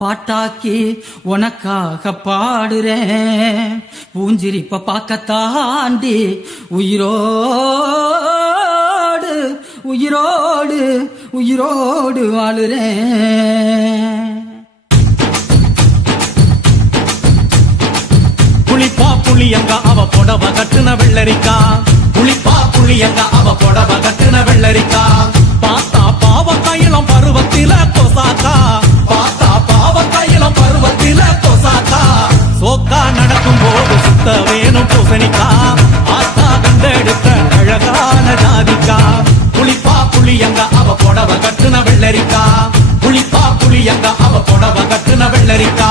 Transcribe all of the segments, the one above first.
பாட்டாக்கி உனக்காக பாடுறேன் பூஞ்சிரிப்ப பார்க்க தாண்டி உயிரோடு உயிரோடு உயிரோடு வாழுறேன். புளிப்பா புளியங்க அவ புடவ கட்டுன வெள்ளரிக்கா, புளிப்பா புளியங்க அவ புடவ கட்டுன வெள்ளரிக்கா, பார்த்தா பாவ கையிலம் பருவத்தில கொசாக்கா, பார்த்தா பாவ கையிலம் பருவத்தில கொசாக்கா, சோக்கா நடக்கும் போது சுத்த வேணும் பூசணிக்கா, ஆத்தா கண்டெடுத்த அழகான ஜாதிக்கா. புளிப்பா புளியங்க அவ புடவ கட்டுன வெள்ளரிக்கா, புளிப்பா புளியங்க அவ புடவ கட்டுன வெள்ளரிக்கா.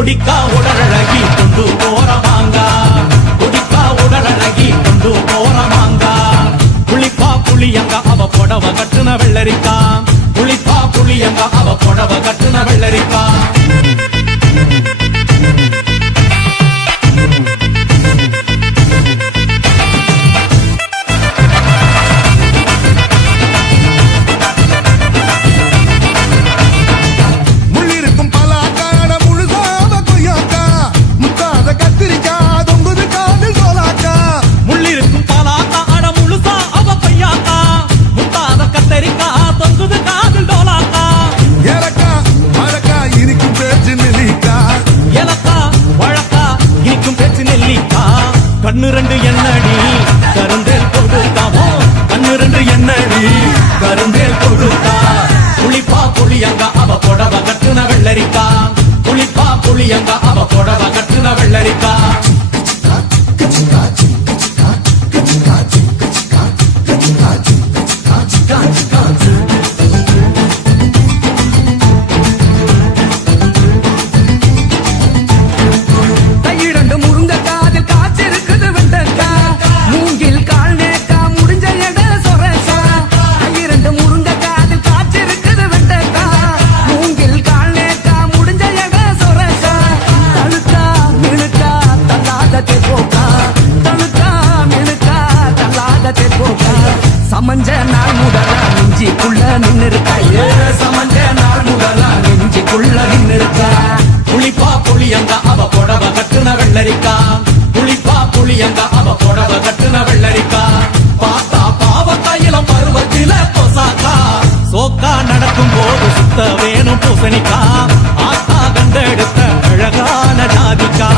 ஒடிக்கா உடலழகி கொண்டு போறவாங்க, ஒடிக்கா உடலழகி கொண்டு போறவாங்க. புளிப்பா புளியங்க அவ புடவ கட்டுன வெள்ளரிக்கா, புளிப்பா புளியங்க அவ புடவ கட்டுன வெள்ளரிக்கா. கண்ணு ரெண்டு என்னடி கருந்தேல் கொடுத்தாவோ, கண்ணு ரெண்டு என்னடி கருந்தேல் கொடுத்தா. புளிப்பா புளியங்க அவ புடவ கட்டுன வெள்ளரிக்கா, புளிப்பா புளியங்க அவ புடவ கட்டுன வெள்ளரிக்கா. சமஞ்ச நாள் முதலா நெஞ்சிக்குள்ள நின்னு இருக்கா, சமஞ்ச நாள் முதலா நெஞ்சிக்குள்ள நின்னு இருக்கா. புளிப்பா புளியங்க அவ புடவ கட்டுன வெள்ளரிக்கா, புளிப்பா புளியங்க அவ புடவ கட்டுன வெள்ளரிக்கா, பார்த்தா பாவ கையிலம் பருவத்தில கொசாக்கா, சோக்கா நடக்கும் போது சுத்த வேணும் பூசணிக்கா, ஆத்தா கண்டெடுத்த அழகான ஜாதிக்கா.